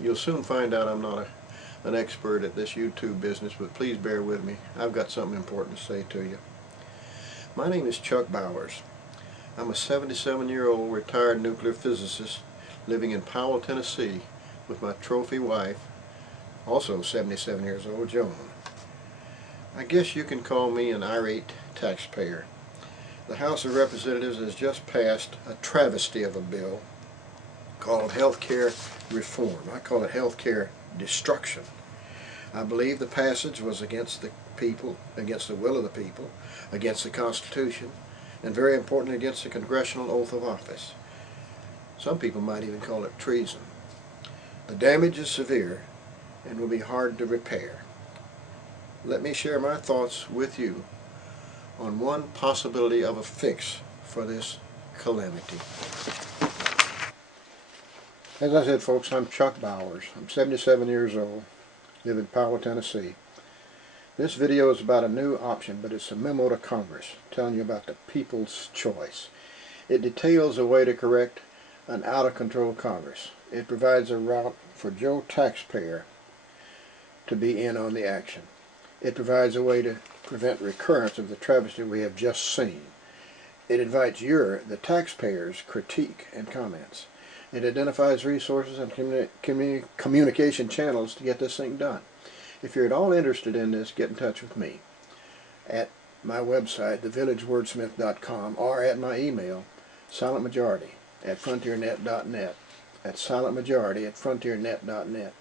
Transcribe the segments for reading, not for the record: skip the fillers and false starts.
You'll soon find out I'm not an expert at this YouTube business, but please bear with me. I've got something important to say to you. My name is Chuck Bowers. I'm a 77-year-old retired nuclear physicist living in Powell, Tennessee with my trophy wife, also 77 years old, Joan. I guess you can call me an irate taxpayer. The House of Representatives has just passed a travesty of a bill called health care reform. I call it health care destruction. I believe the passage was against the people, against the will of the people, against the Constitution, and very importantly against the congressional oath of office. Some people might even call it treason. The damage is severe and will be hard to repair. Let me share my thoughts with you on one possibility of a fix for this calamity. As I said, folks, I'm Chuck Bowers. I'm 77 years old, live in Powell, Tennessee. This video is about a new option, but it's a memo to Congress telling you about the people's choice. It details a way to correct an out-of-control Congress. It provides a route for Joe taxpayer to be in on the action. It provides a way to prevent recurrence of the travesty we have just seen. It invites the taxpayers' critique and comments. It identifies resources and communication channels to get this thing done. If you're at all interested in this, get in touch with me at my website, thevillagewordsmith.com, or at my email, silentmajority@frontiernet.net. That's silentmajority@frontiernet.net.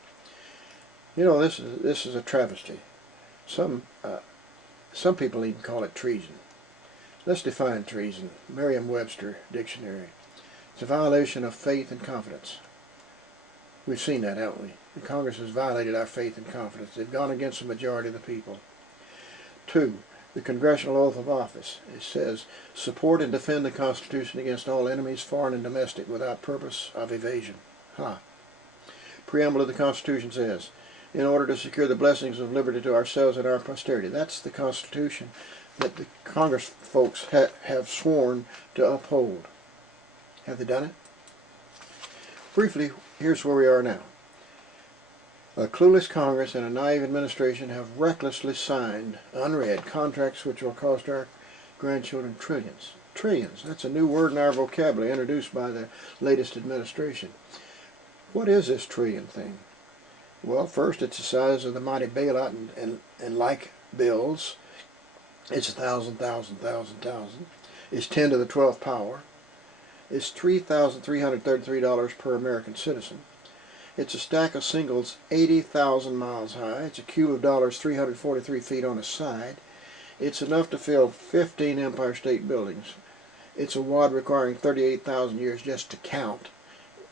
You know, this is a travesty. Some people even call it treason. Let's define treason. Merriam-Webster dictionary. It's a violation of faith and confidence. We've seen that, haven't we? The Congress has violated our faith and confidence. They've gone against the majority of the people. 2. The Congressional Oath of Office. It says, support and defend the Constitution against all enemies, foreign and domestic, without purpose of evasion. Preamble of the Constitution says, in order to secure the blessings of liberty to ourselves and our posterity. That's the Constitution that the Congress folks have sworn to uphold. Have they done it? Briefly, here's where we are now. A clueless Congress and a naive administration have recklessly signed, unread, contracts which will cost our grandchildren trillions. Trillions. That's a new word in our vocabulary introduced by the latest administration. What is this trillion thing? Well, first, it's the size of the mighty bailout and like bills. It's 1,000. It's 10 to the 12th power. It's $3,333 per American citizen. It's a stack of singles 80,000 miles high. It's a cube of dollars 343 feet on a side. It's enough to fill 15 Empire State Buildings. It's a wad requiring 38,000 years just to count.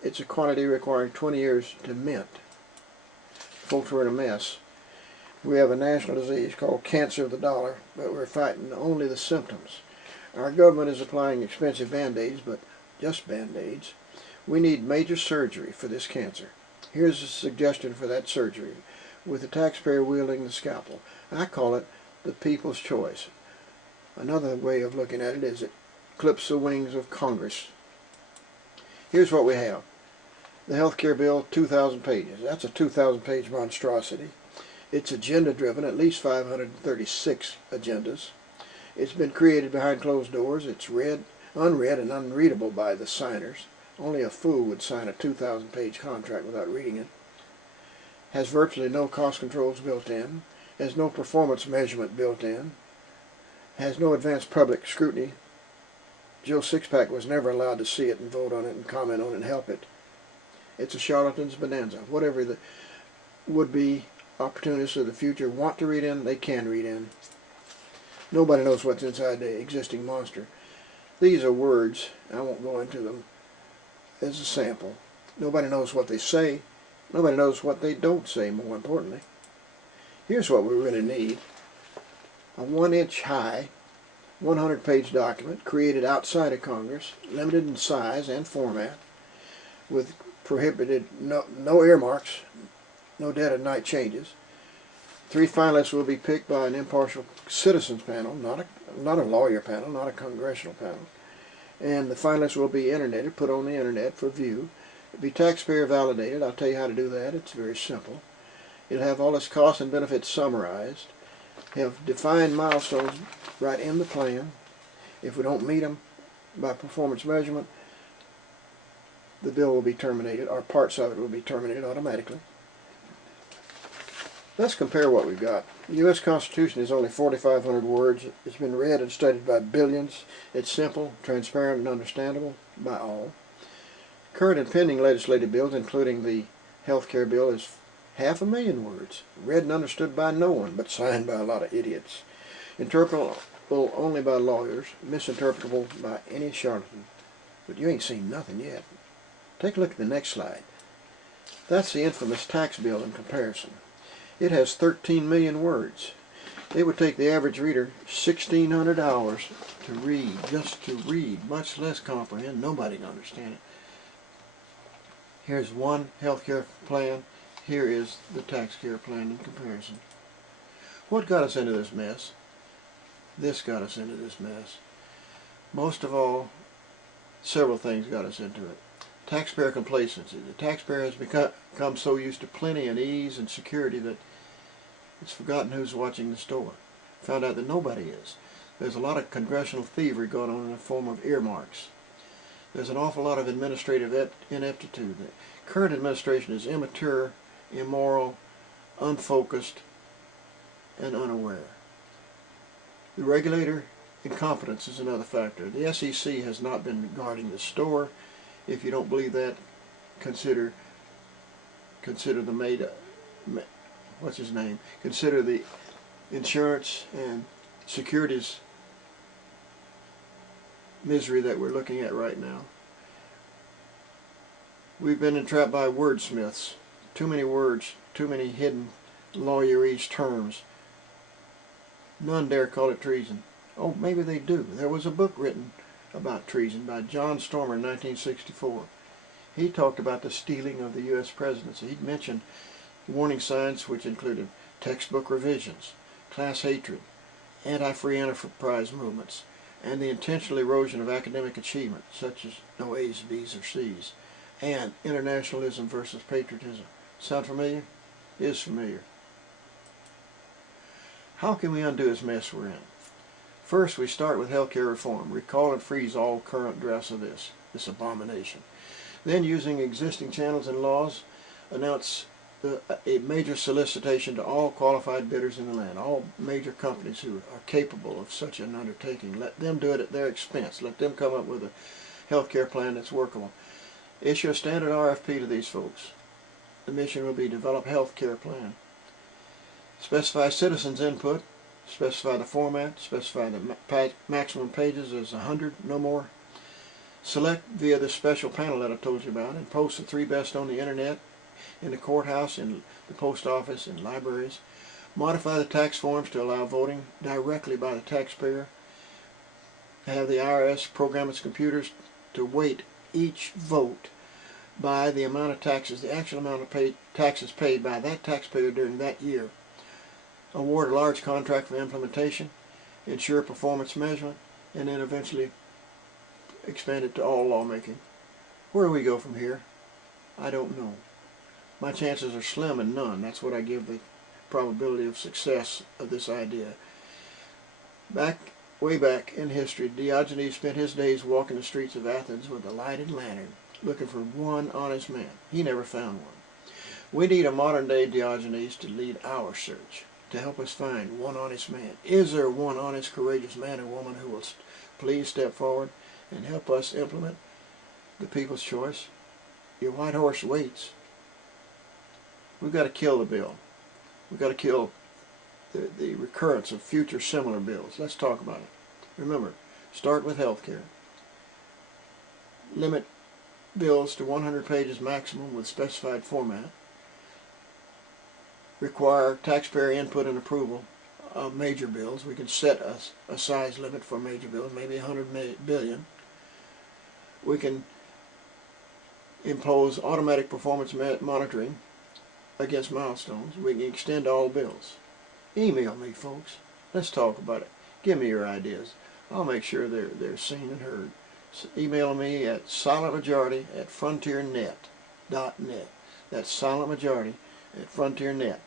It's a quantity requiring 20 years to mint. Folks, we're in a mess. We have a national disease called cancer of the dollar, but we're fighting only the symptoms. Our government is applying expensive band-aids, but just band-aids. We need major surgery for this cancer. Here's a suggestion for that surgery, with the taxpayer wielding the scalpel. I call it the people's choice. Another way of looking at it is it clips the wings of Congress. Here's what we have. The health care bill, 2,000 pages. That's a 2,000-page monstrosity. It's agenda-driven, at least 536 agendas. It's been created behind closed doors. It's unread and unreadable by the signers. Only a fool would sign a 2,000-page contract without reading it. Has virtually no cost controls built in. Has no performance measurement built in. Has no advanced public scrutiny. Joe Sixpack was never allowed to see it and vote on it and comment on it and help it. It's a charlatan's bonanza. Whatever the would-be opportunists of the future want to read in, they can read in. Nobody knows what's inside the existing monster. These are words. I won't go into them as a sample. Nobody knows what they say. Nobody knows what they don't say, more importantly. Here's what we really need. A 1-inch high, 100-page document created outside of Congress, limited in size and format, with prohibited no earmarks, no dead of night changes. 3 finalists will be picked by an impartial citizens panel, not a lawyer panel, not a congressional panel. And the finalists will be put on the internet for view. It'll be taxpayer validated. I'll tell you how to do that. It's very simple. It'll have all its costs and benefits summarized. Have defined milestones right in the plan. If we don't meet them by performance measurement, the bill will be terminated, or parts of it will be terminated automatically. Let's compare what we've got. The U.S. Constitution is only 4,500 words. It's been read and studied by billions. It's simple, transparent, and understandable by all. Current and pending legislative bills, including the health care bill, is 500,000 words, read and understood by no one, but signed by a lot of idiots. Interpretable only by lawyers, misinterpretable by any charlatan. But you ain't seen nothing yet. Take a look at the next slide. That's the infamous tax bill in comparison. It has 13 million words. It would take the average reader 1,600 hours to read, just to read, much less comprehend. Nobody can understand it. Here's one health care plan. Here is the tax care plan in comparison. What got us into this mess? This got us into this mess. Most of all, several things got us into it. Taxpayer complacency. The taxpayer has become so used to plenty and ease and security that it's forgotten who's watching the store. Found out that nobody is. There's a lot of congressional thievery going on in the form of earmarks. There's an awful lot of administrative ineptitude. The current administration is immature, immoral, unfocused, and unaware. The regulator incompetence is another factor. The SEC has not been guarding the store. If you don't believe that, consider the Consider the insurance and securities misery that we're looking at right now. We've been entrapped by wordsmiths. Too many words, too many hidden lawyerese terms. None dare call it treason. Oh, maybe they do. There was a book written about treason by John Stormer in 1964. He talked about the stealing of the U.S. presidency. He'd mentioned warning signs which included textbook revisions, class hatred, anti-free enterprise movements, and the intentional erosion of academic achievement, such as no A's, B's, or C's, and internationalism versus patriotism. Sound familiar? Is familiar. How can we undo this mess we're in? First, we start with health care reform. Recall and freeze all current drafts of this abomination. Then, using existing channels and laws, announce a major solicitation to all qualified bidders in the land, all major companies who are capable of such an undertaking. Let them do it at their expense. Let them come up with a health care plan that's workable. Issue a standard RFP to these folks. The mission will be develop health care plan. Specify citizens' input. Specify the format. Specify the maximum pages as 100, no more. Select via the special panel that I told you about, and post the 3 best on the internet, in the courthouse, in the post office, in libraries. Modify the tax forms to allow voting directly by the taxpayer. Have the IRS program its computers to weight each vote by the amount of taxes, the actual amount of taxes paid by that taxpayer during that year. Award a large contract for implementation, ensure performance measurement, and then eventually expand it to all lawmaking. Where do we go from here? I don't know. My chances are slim and none. That's what I give the probability of success of this idea. Way back in history, Diogenes spent his days walking the streets of Athens with a lighted lantern, looking for one honest man. He never found one. We need a modern-day Diogenes to lead our search, to help us find one honest man. Is there one honest, courageous man or woman who will please step forward and help us implement the people's choice? Your white horse waits. We've got to kill the bill. We've got to kill the recurrence of future similar bills. Let's talk about it. Remember, start with health care. Limit bills to 100 pages maximum with specified format. Require taxpayer input and approval of major bills. We can set a size limit for major bills, maybe 100 billion. We can impose automatic performance monitoring against milestones. We can extend all bills. Email me, folks. Let's talk about it. Give me your ideas. I'll make sure they're seen and heard. Email me at silentmajority@frontiernet.com. That's silent majority at frontiernet.net.